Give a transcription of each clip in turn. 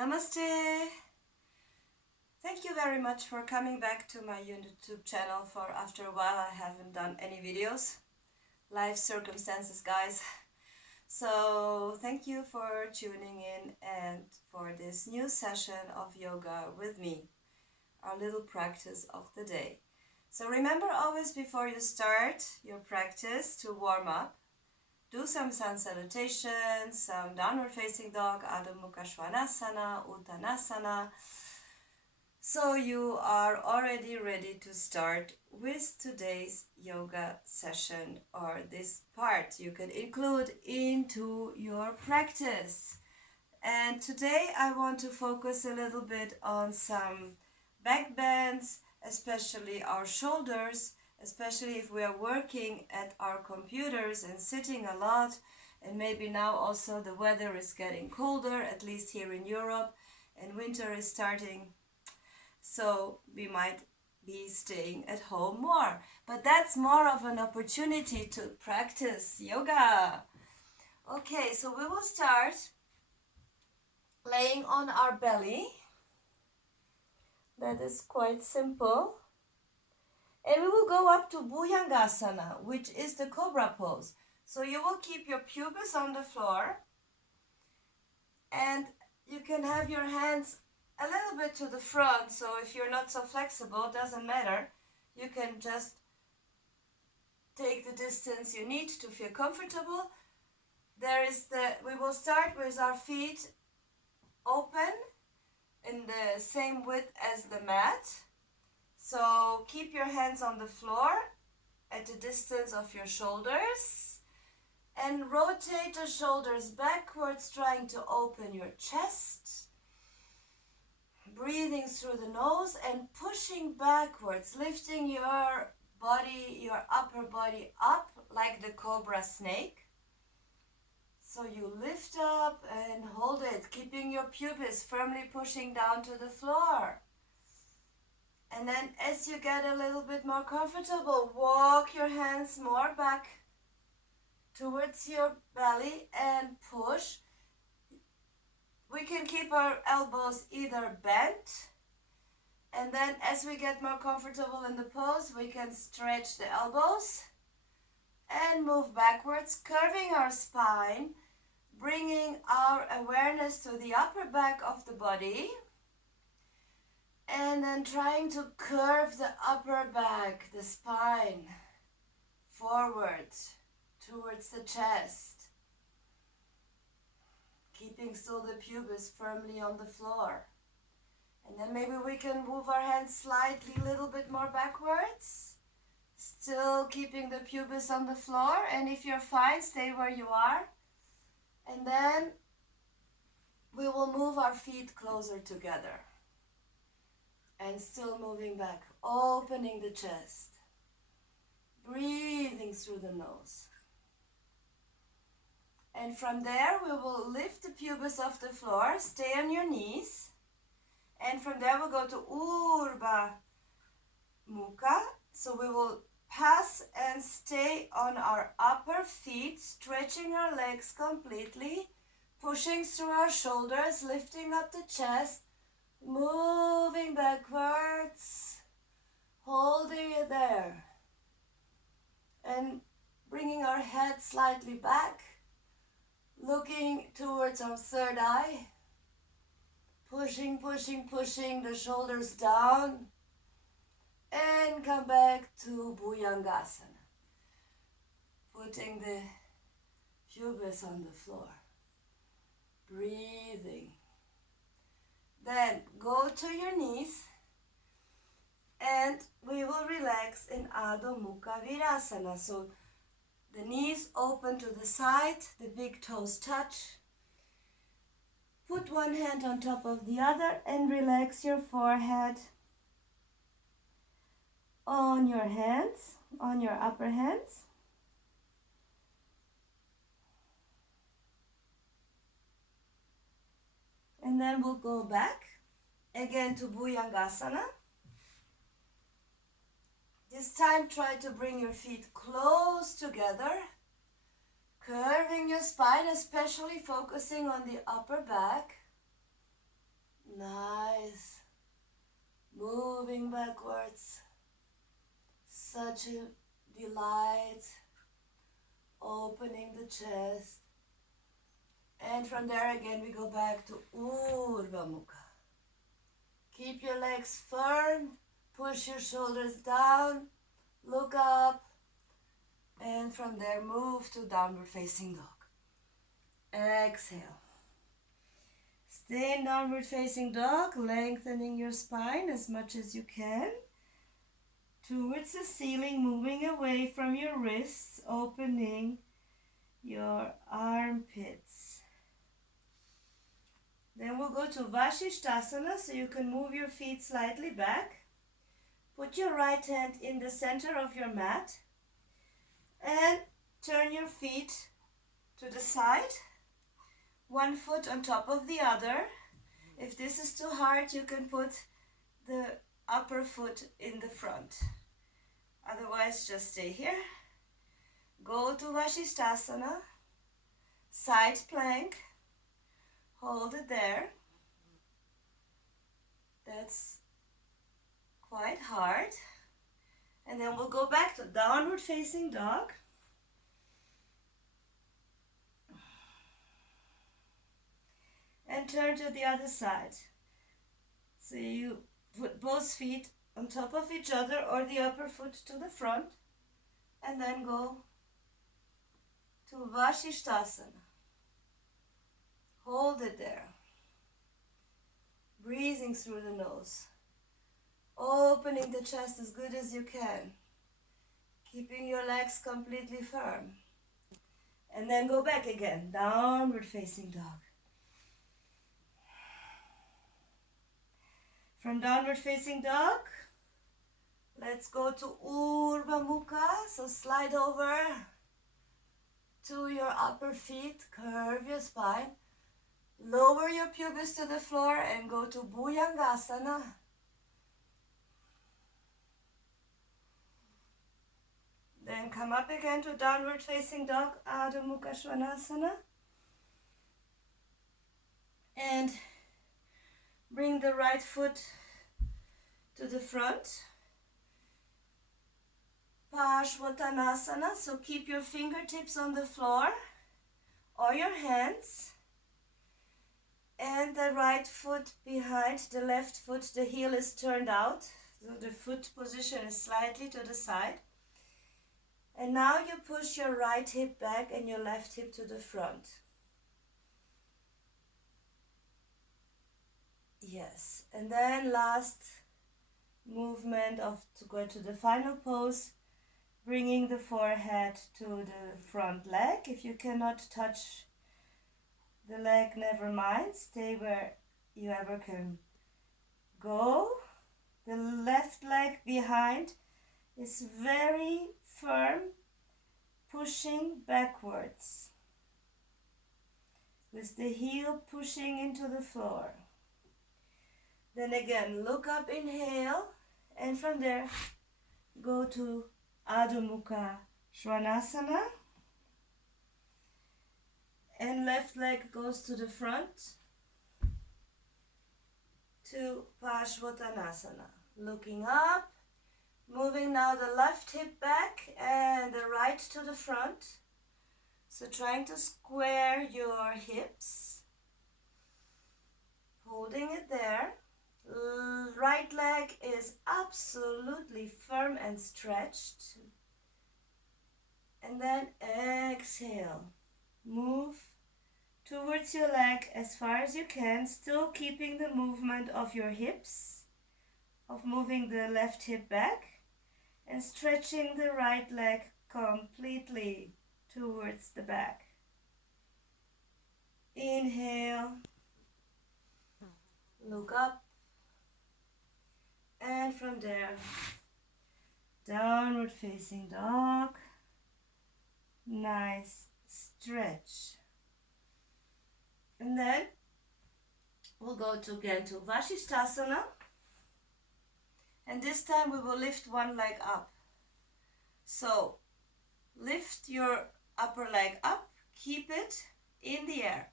Namaste. Thank you very much for coming back to my YouTube channel. For after a while I haven't done any videos. Life circumstances, guys. So thank you for tuning in and for this new session of yoga with me, our little practice of the day. So remember always before you start your practice to warm up. Do some sun salutations, some downward facing dog, Adho Mukkha Svanasana, Uttanasana. So you are already ready to start with today's yoga session, or this part you can include into your practice. And today I want to focus a little bit on some back bends, especially our shoulders, especially if we are working at our computers and sitting a lot, and maybe now also the weather is getting colder, at least here in Europe, and winter is starting, so we might be staying at home more. But that's more of an opportunity to practice yoga. Okay, so we will start laying on our belly. That is quite simple. And we will go up to Bhujangasana, which is the cobra pose. So you will keep your pubis on the floor, and you can have your hands a little bit to the front. So if you're not so flexible, it doesn't matter. You can just take the distance you need to feel comfortable. We will start with our feet open in the same width as the mat. So keep your hands on the floor at the distance of your shoulders and rotate the shoulders backwards, trying to open your chest. Breathing through the nose and pushing backwards, lifting your body, your upper body up like the cobra snake. So you lift up and hold it, keeping your pubis firmly pushing down to the floor. And then as you get a little bit more comfortable, walk your hands more back towards your belly and push. We can keep our elbows either bent, and then as we get more comfortable in the pose, we can stretch the elbows and move backwards, curving our spine, bringing our awareness to the upper back of the body. And then trying to curve the upper back, the spine, forward towards the chest. Keeping still the pubis firmly on the floor. And then maybe we can move our hands slightly, a little bit more backwards. Still keeping the pubis on the floor. And if you're fine, stay where you are. And then we will move our feet closer together. And still moving back, opening the chest, breathing through the nose. And from there, we will lift the pubis off the floor, stay on your knees. And from there, we'll go to Urdhva Mukkha. So we will pass and stay on our upper feet, stretching our legs completely, pushing through our shoulders, lifting up the chest, moving backwards, holding it there, and bringing our head slightly back, looking towards our third eye, pushing the shoulders down, and come back to Bhujangasana, putting the pubis on the floor, breathing. Then go to your knees and we will relax in Adho Mukkha Virasana. So the knees open to the side, the big toes touch. Put one hand on top of the other and relax your forehead on your hands, on your upper hands. And then we'll go back again to Bhujangasana. This time try to bring your feet close together, curving your spine, especially focusing on the upper back. Nice. Moving backwards. Such a delight. Opening the chest. And from there again we go back to Urdhva Mukkha. Keep your legs firm. Push your shoulders down. Look up. And from there move to downward facing dog. Exhale. Stay in downward facing dog, lengthening your spine as much as you can. Towards the ceiling, moving away from your wrists, opening your armpits. Then we'll go to Vasisthasana, so you can move your feet slightly back. Put your right hand in the center of your mat and turn your feet to the side. One foot on top of the other. If this is too hard, you can put the upper foot in the front. Otherwise, just stay here. Go to Vasisthasana, side plank. Hold it there. That's quite hard. And then we'll go back to downward facing dog. And turn to the other side. So you put both feet on top of each other or the upper foot to the front. And then go to Vasisthasana. Hold it there. Breathing through the nose. Opening the chest as good as you can. Keeping your legs completely firm. And then go back again. Downward facing dog. From downward facing dog, let's go to Urdhva Mukkha. So slide over to your upper feet, curve your spine, lower your pubis to the floor and go to Bhujangasana. Then come up again to downward facing dog, Adho Mukha Svanasana. And bring the right foot to the front. Svanasana, so keep your fingertips on the floor or your hands. And the right foot behind the left foot, the heel is turned out. So the foot position is slightly to the side. And now you push your right hip back and your left hip to the front. Yes, and then last movement to go to the final pose, bringing the forehead to the front leg. If you cannot touch the leg, never mind, stay where you ever can go. The left leg behind is very firm, pushing backwards, with the heel pushing into the floor. Then again, look up, inhale, and from there, go to Adho Mukha Svanasana. And left leg goes to the front to Svanasana. Looking up, moving now the left hip back and the right to the front. So trying to square your hips, holding it there. Right leg is absolutely firm and stretched. And then exhale. Move towards your leg as far as you can, still keeping the movement of your hips, of moving the left hip back and stretching the right leg completely towards the back. Inhale. Look up. And from there, downward facing dog. Nice stretch. And then we'll go again to Vasisthasana. And this time we will lift one leg up. So lift your upper leg up, keep it in the air.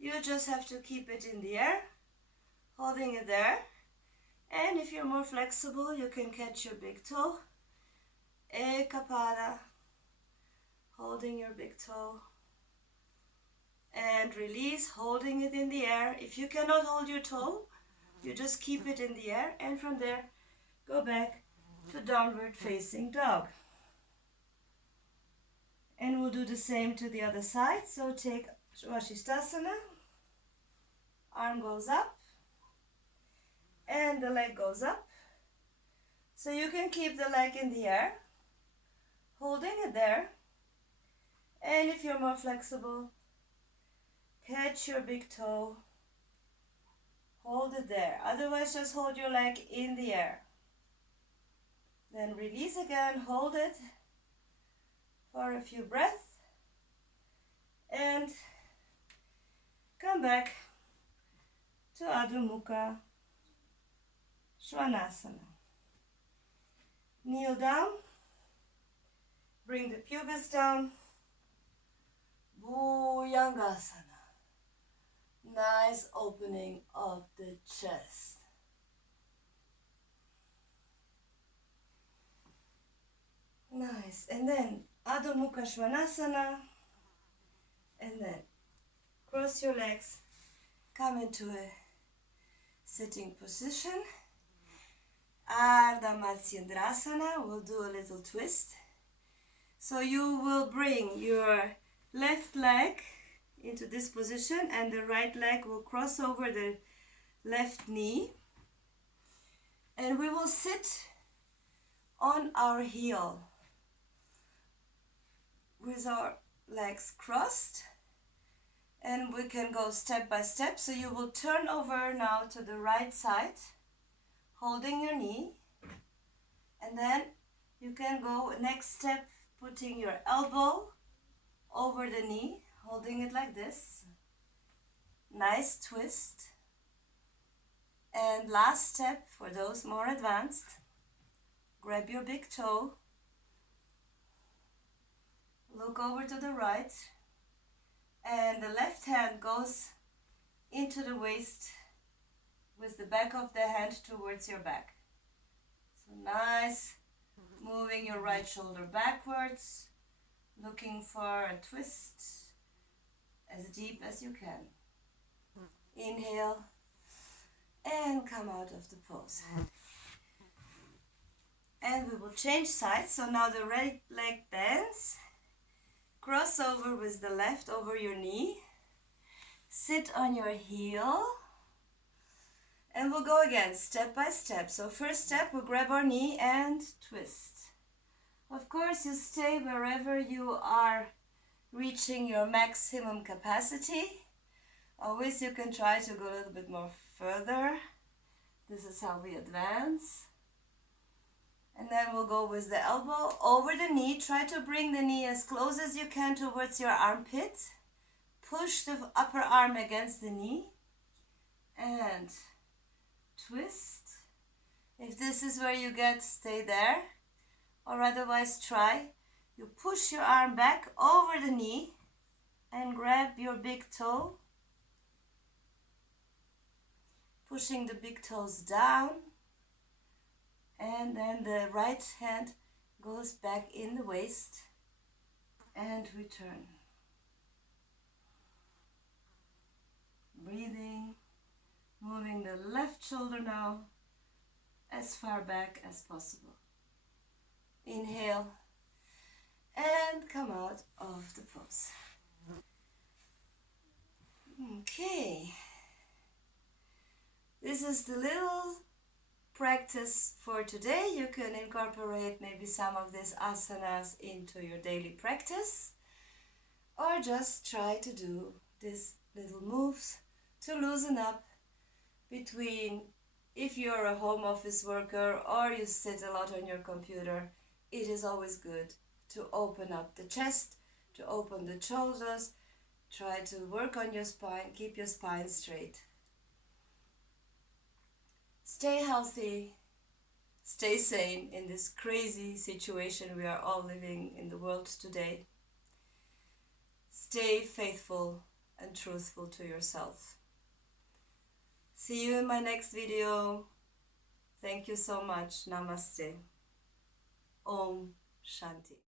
You just have to keep it in the air. holding it there. And if you're more flexible, you can catch your big toe. Ekapada, holding your big toe. And release, holding it in the air. If you cannot hold your toe, you just keep it in the air. And from there, go back to downward facing dog. And we'll do the same to the other side. So take Vasisthasana. Arm goes up. And the leg goes up. So you can keep the leg in the air, holding it there. And if you're more flexible, catch your big toe, hold it there. Otherwise, just hold your leg in the air. Then release again, hold it for a few breaths. And come back to Adho Mukkha Svanasana. Kneel down, bring the pubis down, Bhujangasana. Nice opening of the chest. Nice. And then Adho Mukkha Svanasana. And then cross your legs, come into a sitting position. Ardha Matsyendrasana, we'll do a little twist. So you will bring your left leg into this position and the right leg will cross over the left knee. And we will sit on our heel with our legs crossed. And we can go step by step. So you will turn over now to the right side, holding your knee, and then you can go next step, putting your elbow over the knee, holding it like this. Nice twist. And last step, for those more advanced, grab your big toe, look over to the right, and the left hand goes into the waist with the back of the hand towards your back. So nice, moving your right shoulder backwards, looking for a twist as deep as you can. Inhale and come out of the pose. And we will change sides. So now the right leg bends, cross over with the left over your knee, sit on your heel. And we'll go again, step by step. So first step, we'll grab our knee and twist. Of course, you stay wherever you are reaching your maximum capacity. Always you can try to go a little bit more further. This is how we advance. And then we'll go with the elbow over the knee. Try to bring the knee as close as you can towards your armpit. Push the upper arm against the knee. And twist. If this is where you get, stay there, or otherwise try. You push your arm back over the knee and grab your big toe, pushing the big toes down, and then the right hand goes back in the waist and return. Breathing. Moving the left shoulder now as far back as possible. Inhale and come out of the pose. Okay. This is the little practice for today. You can incorporate maybe some of these asanas into your daily practice, or just try to do these little moves to loosen up between, if you're a home office worker or you sit a lot on your computer, it is always good to open up the chest, to open the shoulders, try to work on your spine, keep your spine straight. Stay healthy, stay sane in this crazy situation we are all living in the world today. Stay faithful and truthful to yourself. See you in my next video. Thank you so much. Namaste. Om Shanti.